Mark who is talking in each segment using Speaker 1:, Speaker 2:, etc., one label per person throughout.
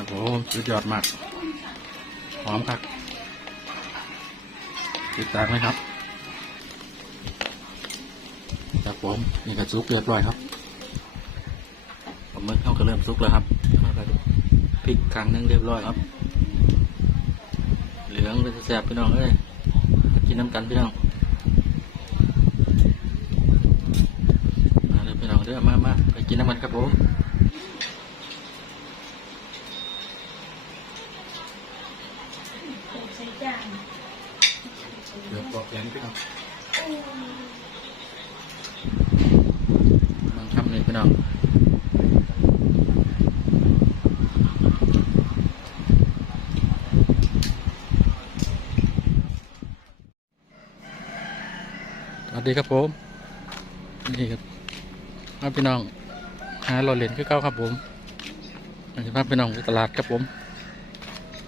Speaker 1: ครับผมสุดยอดมาก หอมครับติดตามไหมครับครับผมนี่ก็ซุกเรียบร้อยครับผมเมื่อเข้าก็เริ่มซุกแล้วครับพริกครั้งนึงเรียบร้อยครับ เหลืองเลยแซ่บพี่น้องเอ้ยกินน้ำกันพี่น้องมาเลยพี่น้องเด้อมามาไปกินน้ำมันครับผม
Speaker 2: ใช้จาน
Speaker 1: เดี๋ยวปอกแขนพี่น้องลองทำเลยพี่น้องสวัสดีครับผม นี่ครับพาพี่น้องหาเราเหรียญคือเก้าครับผมอันนี้พาพี่น้องไปตลาดครับผม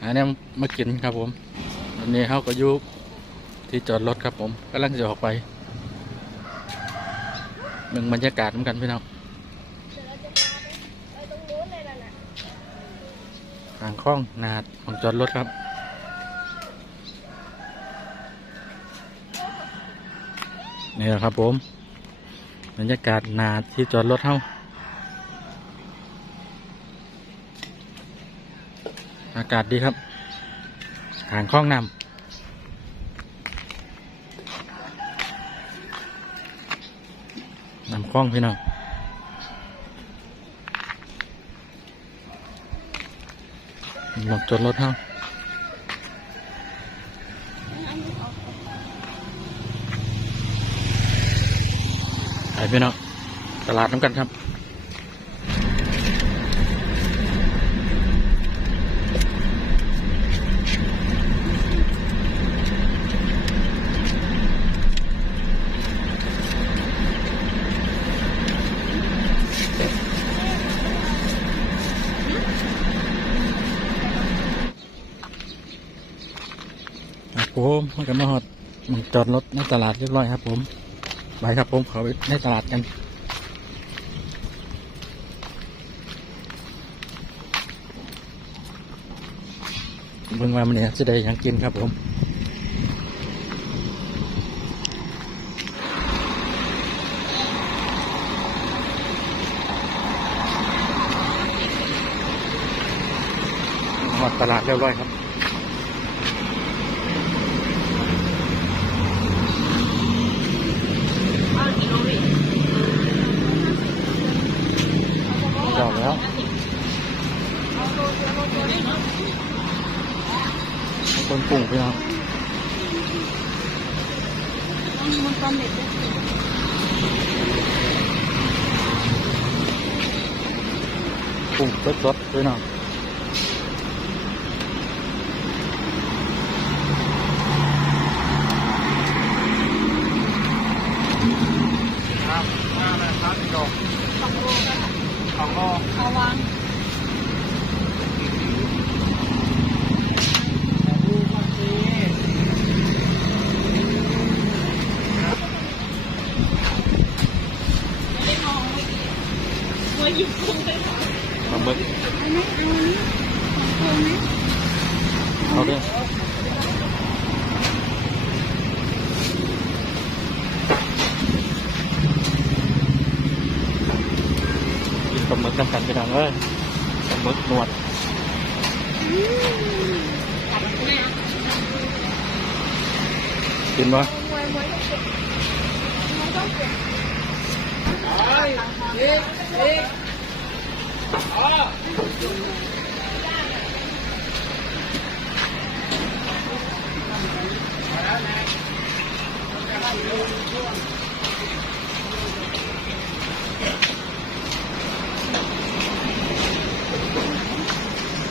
Speaker 1: หาแนวมากินครับผมวันนี้เขาก็อยู่ ที่จอดรถครับผมกำลังจะออกไปเมืองบรรยากาศเหมือนกันพี่น้อง
Speaker 2: เดี๋ยวเราจะพาไปไปตรงนู้นเลยนั่นน่ะ
Speaker 1: ทางคล้องนาดของจอดรถครับนี่แหละครับผมบรรยากาศนาดที่จอดรถเฮาอากาศดีครับทางคล้องนำ น้ำคล้องพี่น้องหมดจดรถเท่าไปพี่น้องตลาดน้ำกันครับ ครับผ มมากันมาหอดม้องจอดรถในตลาดเรียบร้อยครับ ผมไปครับผมเขาไปในตลาดกันเบิ่งว่ามันเนี่ยจะได้ยังกินครับผมหอดตลาดเรียบร้อยครับ ดอกแล้วต้นปุ่งพี่น้อง
Speaker 2: มันตอนเด็กเลย
Speaker 1: ปุ่งสดๆพี่น้องครับมาแล้วครับพี่ดอก
Speaker 2: สองโลก็
Speaker 1: สองโล
Speaker 2: เอาวาง
Speaker 1: ดูมาสิ
Speaker 2: ไม่ได้มองเมื่อกี้เมื่อหยิบกุ้งไปค่ะ
Speaker 1: ปลาหมึก
Speaker 2: อันนี้เอาอันนี้สองตัวไหม
Speaker 1: เอาดิกินปลาหมึกกันกันพี่น้องเอ้ยปลาหมึกหนวด
Speaker 2: อืมกลับมาแม่
Speaker 1: กินปะ
Speaker 2: มวยมวยต้องเก็บ มวยต้องเก็บ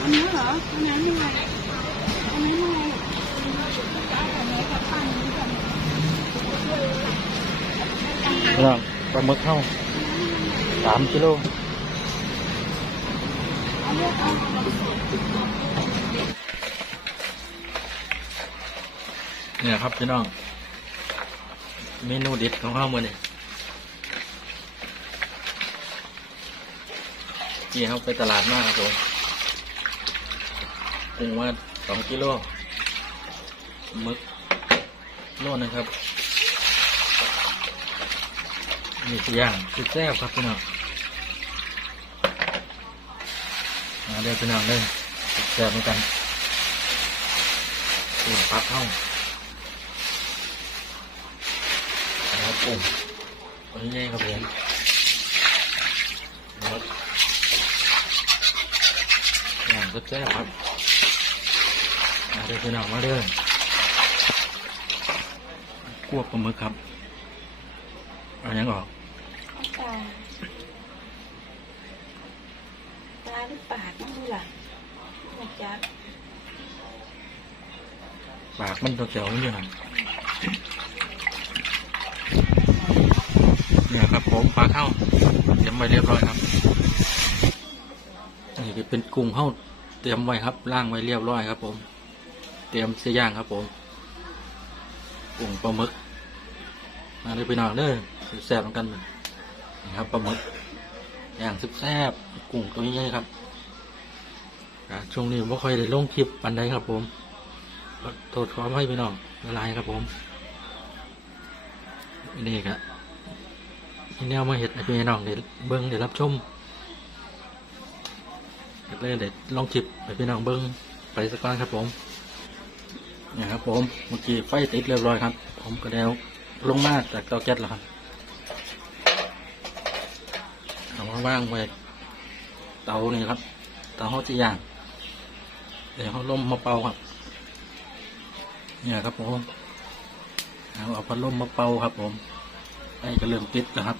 Speaker 2: อันนี้เหร
Speaker 1: พี่น้องปลาหมึกเข้าสามกิโล
Speaker 2: เนี่
Speaker 1: ยครับพี่น้อง เมนูเด็ดของข้าวมือนี่นี่เขาไปตลาดมากครับผมปรุงว่าสองกิโลหมึกโลนะครับ นี่สิย่างคือแซ่บครับพี่น้องมาเดี๋ยวพี่น้องเลยแซ่บเหมือนกันปรุงปักเข้านะครับปรุงตัวนี้ไงครับผมหมึกย่างแซ่บครับมาเดี๋ยวพี่น้องมาเด้อคั่วปลาหมึกครับ อายังออก
Speaker 2: ปลาปลาหรือปากไม่รู้ล่ะอยากจะ
Speaker 1: ปากมันตัวเขียวๆอยู่หันเนี่ยครับผมปลาเข้าเตรียมไว้เรียบร้อยครับนี่ก็เป็นกุ้งเข้าเตรียมไว้ครับล่างไว้เรียบร้อยครับ ผม เตรียมเสียย่างครับผมกุ้งปลาหมึกมาเลยไปนอนเด้อ แซ่บเหมือนกันนี่ครับปลาหมึกย่างแซ่บกุ้งตัวนี้ใหญ่ครับช่วงนี้ไม่ค่อยได้ลงคลิปปันใดครับ ผมโทษขอให้พี่น้องละลายครับผมนี่ครับนี่แนวมาเห็ดพี่น้องเดี๋ยวเบิ้งเดี๋ยวรับชมก็เลยเดี๋ยวลองจิบให้พี่น้องเบิ้งไปสักก้อนครับผมนี่ครับผมเมื่อกี้ไฟติดเรียบร้อยครับ ผมก็แล้วลงมาจากเตาแก๊สแล้วครับ เอามาว่างไว้เตานี่ครับ เตาเขาจะย่าง เดี๋ยวเขาลมมาเป่าครับ เนี่ยครับผมเอาเอาพัดลมมาเป่าครับ ผมไฟก็เริ่มติดแล้วครับ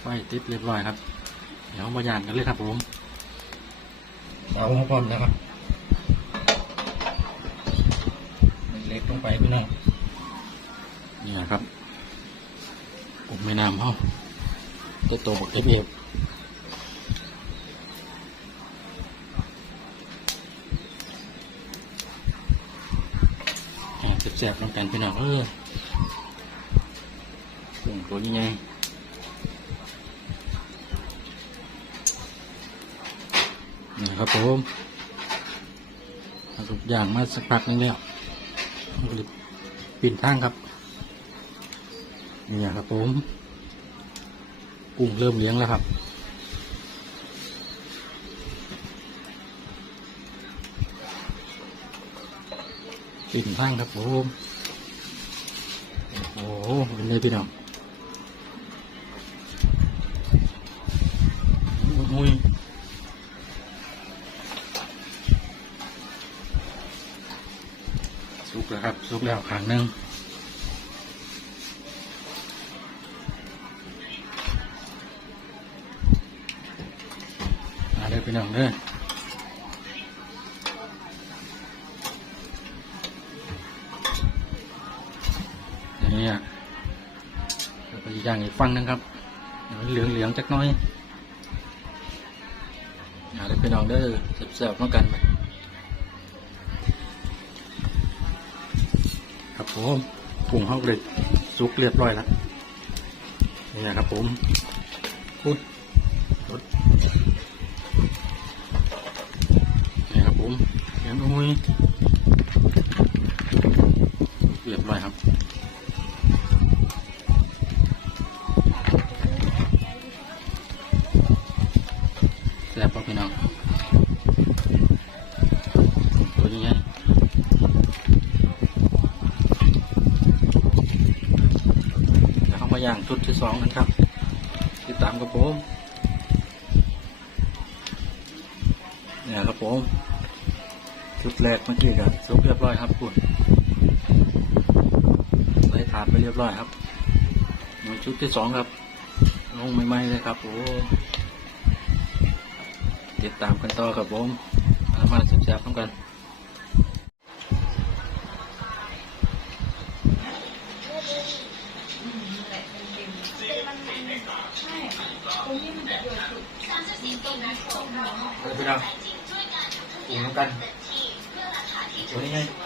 Speaker 1: ไฟติดเรียบร้อยครับ เดี๋ยวมาย่างกันเลยครับผมเตามาพร้อมแล้วครับเล็กลงไปพี่น้องเนี่ยครับ ผมไม่นำเขาตัวโตบอกเอฟเอฟอ่าแสบๆลองกันพี่น้องเออส่งตัวยังไงนี่ครับผมทุกอย่างมาสักพักนึงแล้วเปปิ่นทางครับ นี่ครับผมกุ้งเริ่มเลี้ยงแล้วครับ ปิ่นทางครับผมโอ้โหเป็นเลยพี่น้องมุยสุกแล้วครับ สุกแล้วขางหนึง น้องเด้ออย่างนี้อะเดี๋ยวไปย่างอีกฟังนึงครับเดี๋ยวเหลืองเหลืองจักน้อยหาได้ไปลองเด้อเสิร์ฟๆต้องกันไปครับผมปรุงห้องเลยสุกเรียบร้อยแล้วนี่นะครับผมพูด ผมเลี้ยงอุ้ยเรียบร้อยครับแซ่บป่ะพี่น้องตัวนี้ไงเดี๋ยวเข้ามาย่างชุดที่สองกันครับ ไปเรียบร้อยครับมาชุดที่สองครับ ลงใหม่ๆเลยครับ โอ้ติดตามกันต่อครับผมมามาสุดแซ่บๆกัน
Speaker 2: ใช่ตรงนี้มันจะเดือดสุดต้มต้มหัว
Speaker 1: เอา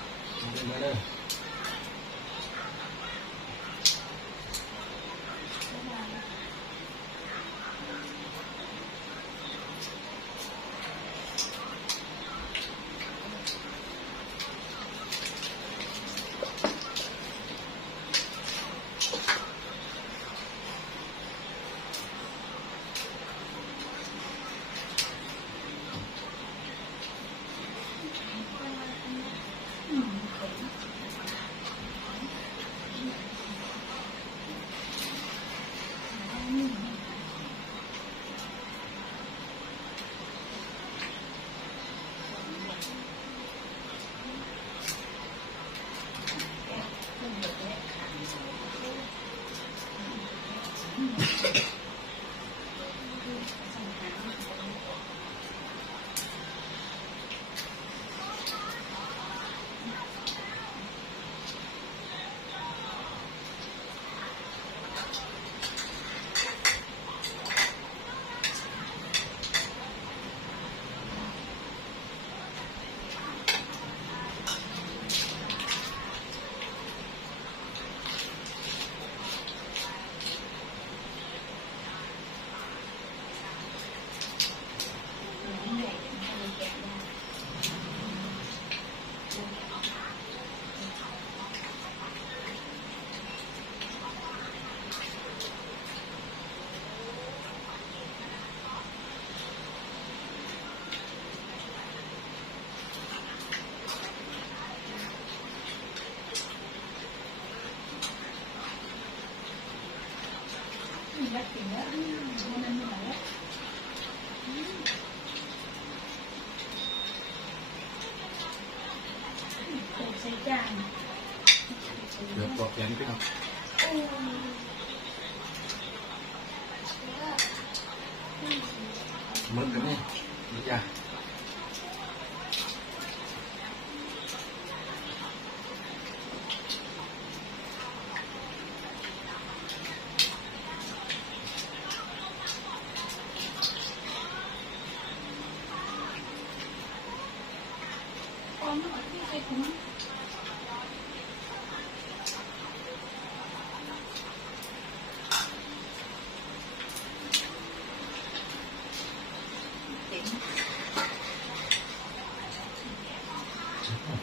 Speaker 1: Merhaba. มึงก็นี่นี่
Speaker 2: จ้ะ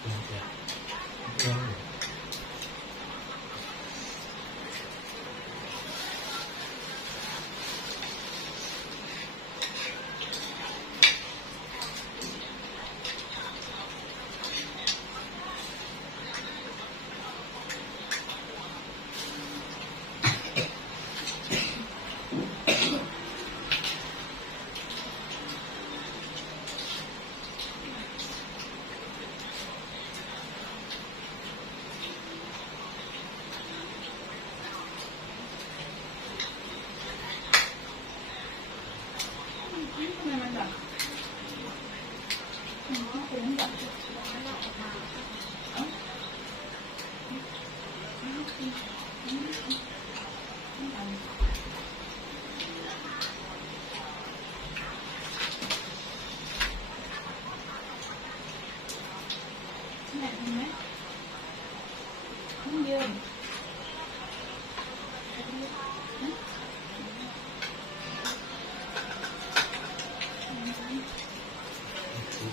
Speaker 2: yeah.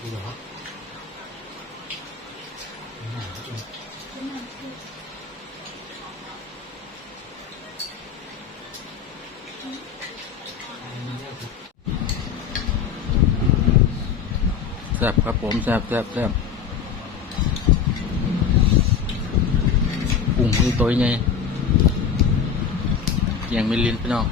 Speaker 2: ดี
Speaker 3: เห
Speaker 2: รอแซ
Speaker 1: บครับผมแซบแซบแซบปุ่มนี่ตัวใงญ่ยังไม่ลิ้นพี่น้อง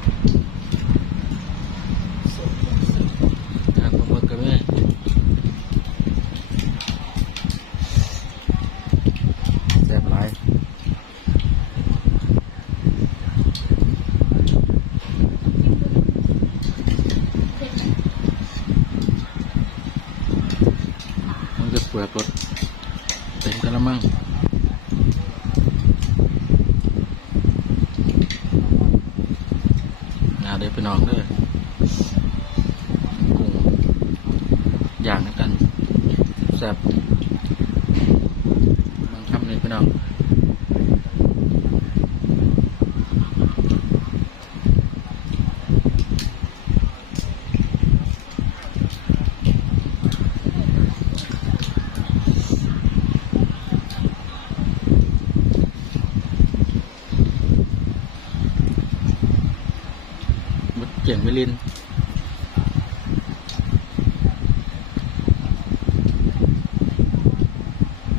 Speaker 1: ยงมิลิน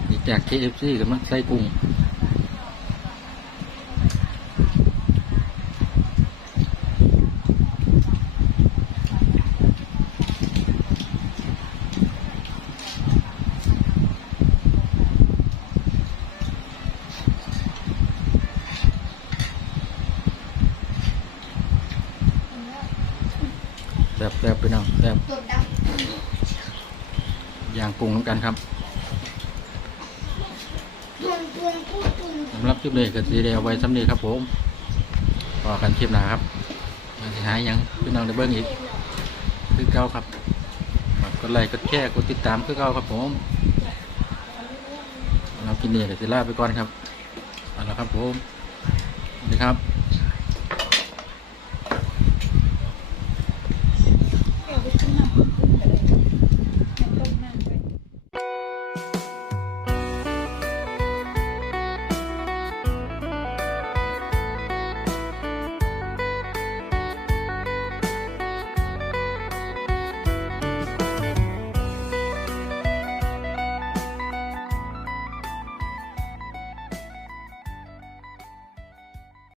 Speaker 1: นี่จาก KFC กับมันไส้กุ้งแซ่บแซ่บพี่น้องแซ่บ
Speaker 2: ตัวด
Speaker 1: ย่างป รุงน้ำกันครับสำหรับคลิปนี้ก็สีเดียวไว้สำเนีครับผมพอกันคลิปหน้าครับมาสิหายยังพี่น้องได้เบิ้งอีกคือเก่าครับกดไลค์กดแชร์กดติดตามคือเก่าครับผมเรากินนี่เดี๋ยวสิลาไปก่อนครับเอาละครับผมสวัสดีครับ